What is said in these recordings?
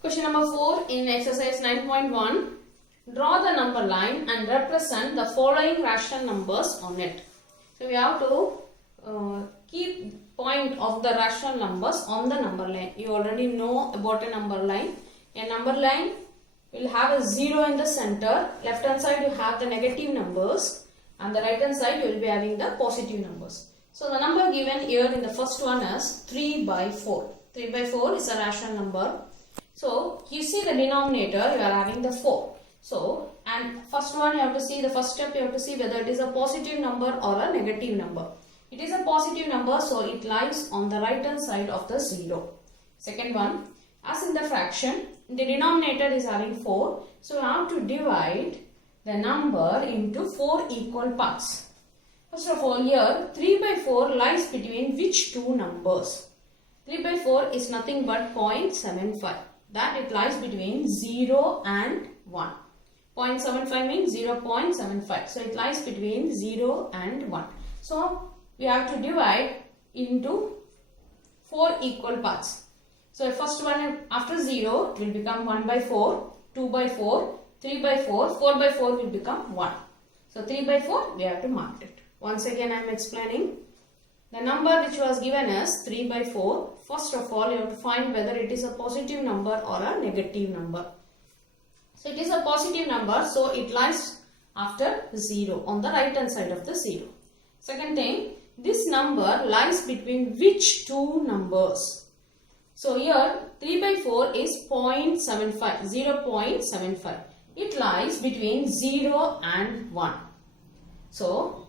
Question number 4 in exercise 9.1. Draw the number line and represent the following rational numbers on it. So we have to keep point of the rational numbers on the number line. You already know about a number line. A number line will have a 0 in the center. Left hand side you have the negative numbers and the right hand side you will be having the positive numbers. So the number given here in the first one is 3 by 4. 3 by 4 is a rational number. So you see the denominator, you are having the 4. So, and first one you have to see, the first step you have to see whether it is a positive number or a negative number. It is a positive number, so it lies on the right hand side of the 0. Second one, as in the fraction, the denominator is having 4. So you have to divide the number into 4 equal parts. First of all, here 3 by 4 lies between which two numbers? 3 by 4 is nothing but 0.75. That it lies between 0 and 1. 0.75 means 0.75. So it lies between 0 and 1. So we have to divide into 4 equal parts. So first one after 0 it will become 1 by 4, 2 by 4, 3 by 4, 4 by 4 will become 1. So 3 by 4 we have to mark it. Once again I am explaining. The number which was given as 3 by 4. First of all, you have to find whether it is a positive number or a negative number. So it is a positive number, so it lies after 0 on the right hand side of the 0. Second thing, this number lies between which two numbers? So here 3 by 4 is 0.75, 0.75. It lies between 0 and 1. So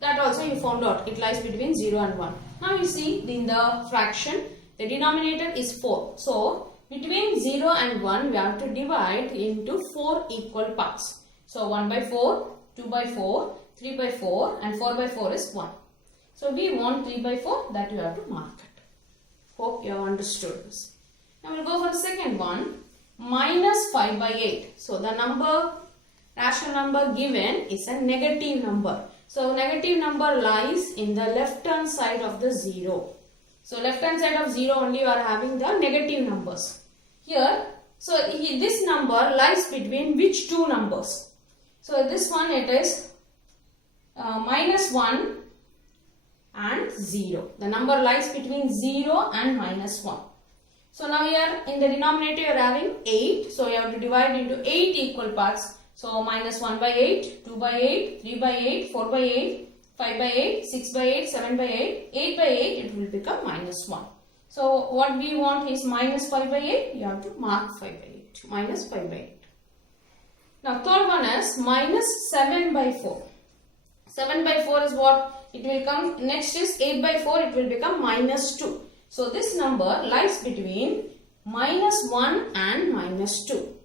that also you found out, it lies between 0 and 1. Now you see in the fraction, the denominator is 4. So between 0 and 1, we have to divide into 4 equal parts. So 1 by 4, 2 by 4, 3 by 4 and 4 by 4 is 1. So we want 3 by 4, that you have to mark it. Hope you have understood this. Now we will go for the second one, minus 5 by 8. So the number, rational number given is a negative number. So negative number lies in the left hand side of the 0. So left hand side of 0 only you are having the negative numbers. Here, so this number lies between which two numbers? So this one it is minus 1 and 0. The number lies between 0 and minus 1. So now here in the denominator you are having 8. So you have to divide into 8 equal parts. So minus 1 by 8, 2 by 8, 3 by 8, 4 by 8, 5 by 8, 6 by 8, 7 by 8, 8 by 8, it will become minus 1. So what we want is minus 5 by 8, you have to mark 5 by 8, minus 5 by 8. Now third one is minus 7 by 4. 7 by 4 is what? It will come, next is 8 by 4, it will become minus 2. So this number lies between minus 1 and minus 2.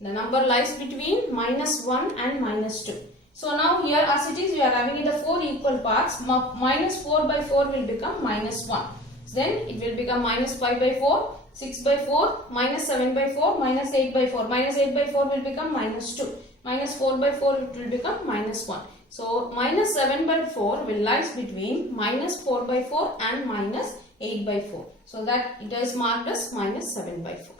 The number lies between minus 1 and minus 2. So now here as it is you are having in the 4 equal parts, minus 4 by 4 will become minus 1. Then it will become minus 5 by 4, 6 by 4, minus 7 by 4, minus 8 by 4. Minus 8 by 4 will become minus 2. Minus 4 by 4 it will become minus 1. So minus 7 by 4 will lies between minus 4 by 4 and minus 8 by 4. So that it is marked as minus 7 by 4.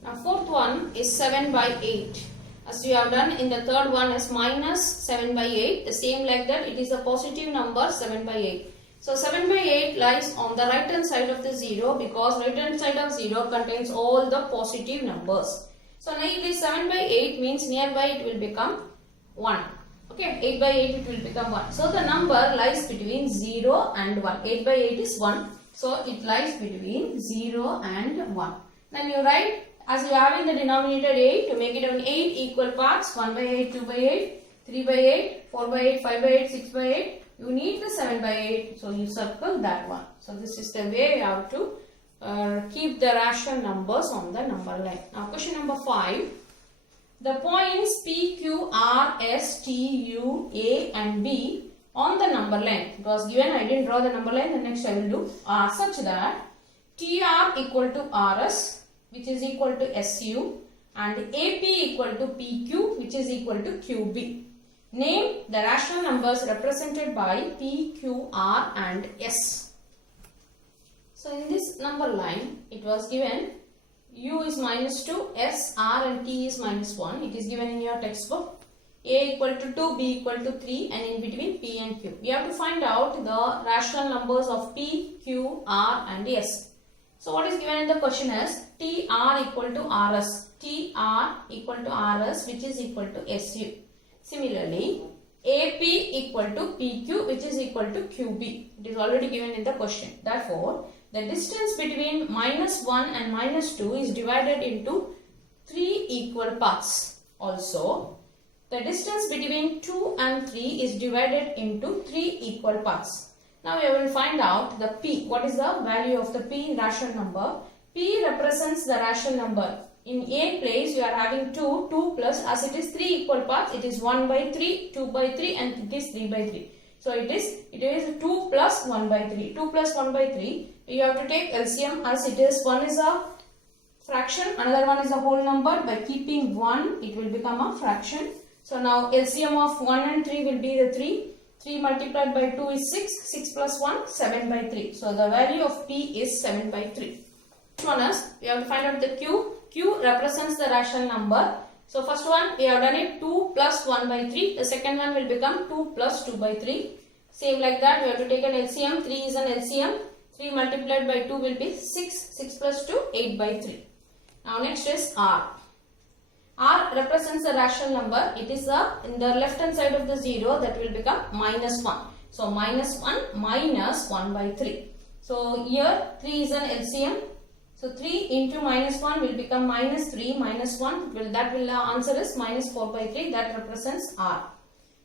Now fourth one is 7 by 8. As we have done in the third one is minus 7 by 8. The same like that it is a positive number 7 by 8. So 7 by 8 lies on the right hand side of the 0 because right hand side of 0 contains all the positive numbers. So now it is 7 by 8 means nearby it will become 1. Okay, 8 by 8 it will become 1. So the number lies between 0 and 1. 8 by 8 is 1. So it lies between 0 and 1. Then you write, as you have in the denominator 8, to make it on 8 equal parts, 1 by 8, 2 by 8, 3 by 8, 4 by 8, 5 by 8, 6 by 8, you need the 7 by 8, so you circle that one. So this is the way you have to keep the rational numbers on the number line. Now question number 5, the points P, Q, R, S, T, U, A and B on the number line. It was given, I didn't draw the number line, the next I will do, are such that TR equal to RS, which is equal to SU, and AP equal to PQ, which is equal to QB. Name the rational numbers represented by P, Q, R and S. So in this number line, it was given u is minus 2, s, r and t is minus 1. It is given in your textbook. A equal to 2, b equal to 3 and in between p and q. We have to find out the rational numbers of p, q, r and s. So what is given in the question is tr equal to rs. tr equal to rs which is equal to su. Similarly, AP equal to PQ which is equal to QB. It is already given in the question. Therefore, the distance between minus 1 and minus 2 is divided into 3 equal parts. Also, the distance between 2 and 3 is divided into 3 equal parts. Now we will find out the P. What is the value of the P rational number? P represents the rational number. In A place, you are having 2 plus, as it is 3 equal parts, it is 1 by 3, 2 by 3 and it is 3 by 3. So it is 2 plus 1 by 3. 2 plus 1 by 3, you have to take LCM as it is 1 is a fraction, another one is a whole number. By keeping 1, it will become a fraction. So now LCM of 1 and 3 will be the 3. 3 multiplied by 2 is 6. 6 plus 1, 7 by 3. So the value of P is 7 by 3. Next one is, we have to find out the Q. Q represents the rational number. So first one, we have done it 2 plus 1 by 3. The second one will become 2 plus 2 by 3. Same like that, we have to take an LCM. 3 is an LCM. 3 multiplied by 2 will be 6. 6 plus 2, 8 by 3. Now next is R. R represents the rational number. It is in the left hand side of the 0 that will become minus 1. So minus 1 minus 1 by 3. So here 3 is an LCM. So 3 into minus 1 will become minus 3 minus 1. Answer is minus 4 by 3. That represents R.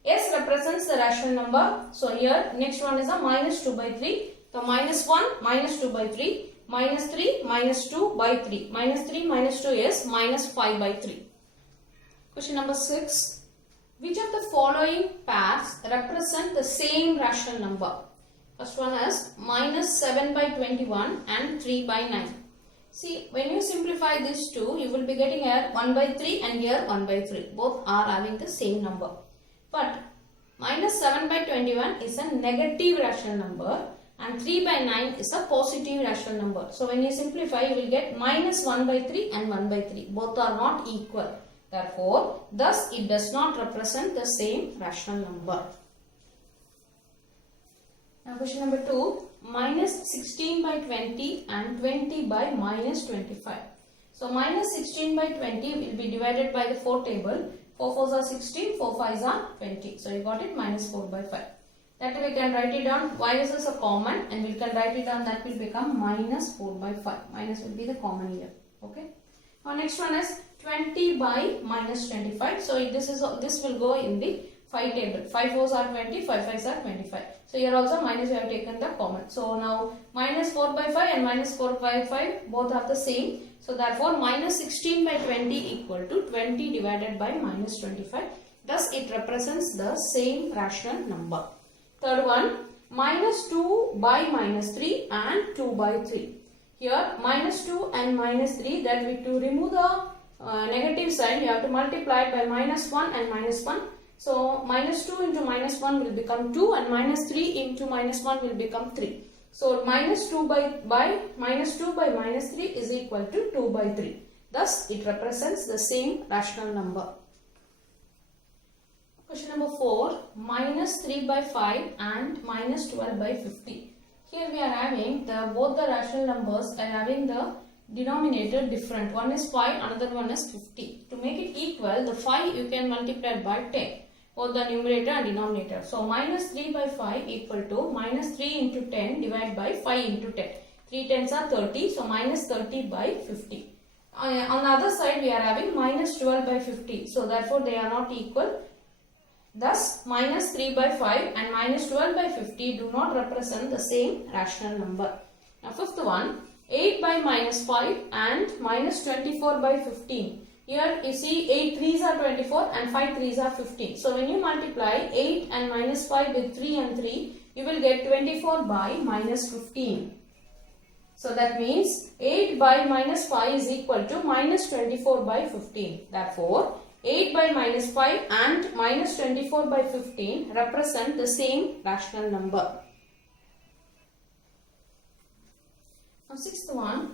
S represents the rational number. So here next one is a minus 2 by 3. So minus 1 minus 2 by 3. Minus 3 minus 2 by 3. Minus 3 minus 2 is minus 5 by 3. Question number 6. Which of the following pairs represent the same rational number? First one is minus 7 by 21 and 3 by 9. See, when you simplify these two, you will be getting here 1 by 3 and here 1 by 3. Both are having the same number. But minus 7 by 21 is a negative rational number and 3 by 9 is a positive rational number. So when you simplify, you will get minus 1 by 3 and 1 by 3. Both are not equal. Therefore, thus it does not represent the same rational number. Now question number 2. Minus 16 by 20 and 20 by minus 25. So minus 16 by 20 will be divided by the 4 table. 4 4s are 16, 4 5s are 20. So you got it minus 4 by 5. That way we can write it down. Y is a common and we can write it down. That will become minus 4 by 5. Minus will be the common here. Okay. Now next one is 20 by minus 25. So this will go in the 5 table. 5 4s are 20, 5 5s are 25. So here also minus we have taken the common. So now minus 4 by 5 and minus 4 by 5 both are the same. So therefore minus 16 by 20 equal to 20 divided by minus 25. Thus it represents the same rational number. Third one, minus 2 by minus 3 and 2 by 3. Here minus 2 and minus 3, that we to remove the negative sign, you have to multiply it by minus 1 and minus 1. So minus 2 into minus 1 will become 2 and minus 3 into minus 1 will become 3. So minus 2 by minus 2 by minus 3 is equal to 2 by 3. Thus it represents the same rational number. Question number 4. Minus 3 by 5 and minus 12 by 50. Here we are having both the rational numbers are having the denominator different. One is 5, another one is 50. To make it equal, the 5 you can multiply by 10. Both the numerator and denominator. So minus 3 by 5 equal to minus 3 into 10 divided by 5 into 10. 3 tens are 30. So minus 30 by 50. On the other side we are having minus 12 by 50. So therefore they are not equal. Thus minus 3 by 5 and minus 12 by 50 do not represent the same rational number. Now fifth one, 8 by minus 5 and minus 24 by 15. Here you see 8 3s are 24 and 5 3s are 15. So when you multiply 8 and minus 5 with 3 and 3, you will get 24 by minus 15. So that means 8 by minus 5 is equal to minus 24 by 15. Therefore, 8 by minus 5 and minus 24 by 15 represent the same rational number. Sixth one,